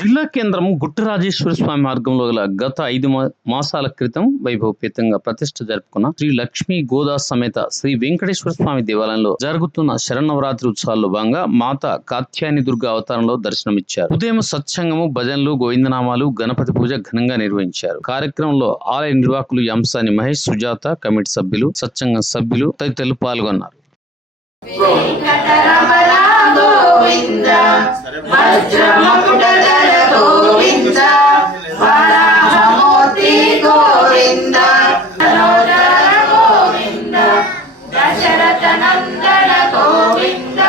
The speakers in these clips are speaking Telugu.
జిల్లా కేంద్రం గుట్టరాజేశ్వర స్వామి మార్గంలో గల గత ఐదు మాసాల క్రితం వైభవపేతంగా ప్రతిష్ట జరుపుకున్న శ్రీ లక్ష్మీ గోదా సమేత శ్రీ వెంకటేశ్వర స్వామి దేవాలయంలో జరుగుతున్న శరణవరాత్రి ఉత్సవాల్లో భాగంగా మాత కాత్యాయని దుర్గ అవతారంలో దర్శనమిచ్చారు. ఉదయం సత్సంగము భజనలు గోవిందనామాలు గణపతి పూజ ఘనంగా నిర్వహించారు. కార్యక్రమంలో ఆలయ నిర్వాహకులు యంసాని మహేష్ సుజాత కమిటీ సభ్యులు సత్సంగం సభ్యులు తదితరులు పాల్గొన్నారు. వెంకటరమణ గోవింద వరాహమూర్తి గోవింద మనోహర గోవింద దశరథ నందన గోవింద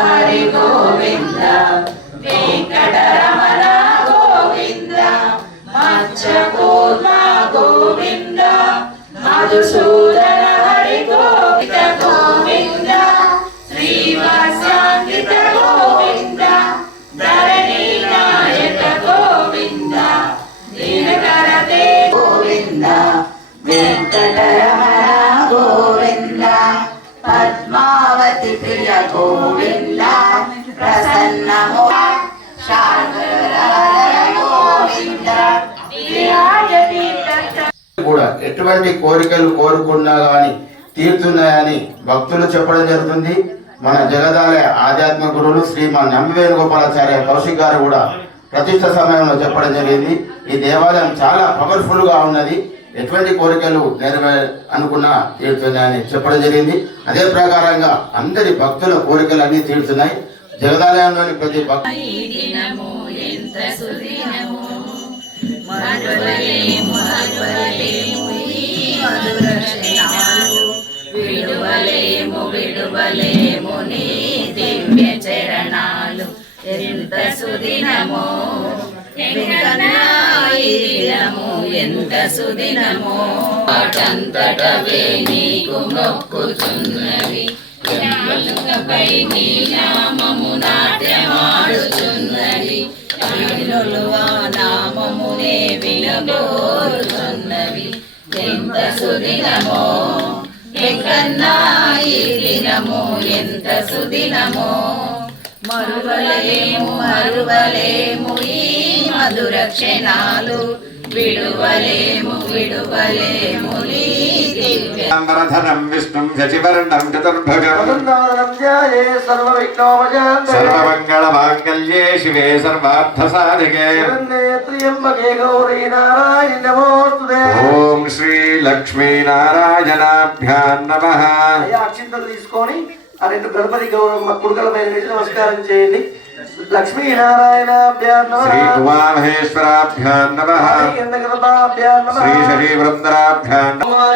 హరి గోవింద వెంకటరమణ గోవింద గోవింద గోవింద వెంకటరమణ గోవింద పద్మావతి ప్రియ గోవింద ప్రసన్నము కూడా ఎటువంటి కోరికలు కోరుకున్నా గాని తీరుతున్నాయని భక్తులు చెప్పడం జరుగుతుంది. మన జగదాలయ ఆధ్యాత్మ గురువులు శ్రీ మా నంబి వేణుగోపాలాచార్య కౌశిక్ గారు కూడా ప్రతిష్ట సమయంలో చెప్పడం జరిగింది. ఈ దేవాలయం చాలా పవర్ఫుల్గా ఉన్నది. ఎటువంటి కోరికలు నెరవే అనుకున్నా తీరుతున్నాయని చెప్పడం జరిగింది. అదే ప్రకారంగా అందరి భక్తుల కోరికలు అన్ని తీరుతున్నాయి. జగదాలయంలోని ప్రతి భక్తు ఎంత విడువలేము విడువలేము నీ దివ్య చరణాలు. ఎంత దినము ఎంత సుదినము? అటంతటవే నీకు మొక్కుచున్నవి. నీ నామము నాట్యమాడుచున్నది కన్నులు ఆ నామమునే వినబోరుచున్నవి ఎంత సుదినమో? ఈ దినము ఎంత సుదినమో? మరువలేము మరువలేము ఈ మధుర క్షణాలు విడువలేము విడువలేము ధనం విష్ణుం శశివర్ణం చతుర్భగం వృందావనం ధ్యాయే సర్వవిఘ్నోపశాంతయే. సర్వమంగళమాంగళ్యే శివే గౌరీ నారాయణి నమోస్తుతే. ఓం శ్రీ లక్ష్మీనారాయణాభ్యాం నమః. అయ్యా అక్షింతలు తీసుకొని ఆ రెండు గణపతి గౌరవ కుడుకల పైన నమస్కారం చేయండి. లక్ష్మీనారాయణాభ్యాం శ్రీ నమః ఉమామహేశ్వరాభ్యాం నమః ఆదికేంద్రకృతాభ్యాం నమః శ్రీ శరీవృందరాభ్యాం నమః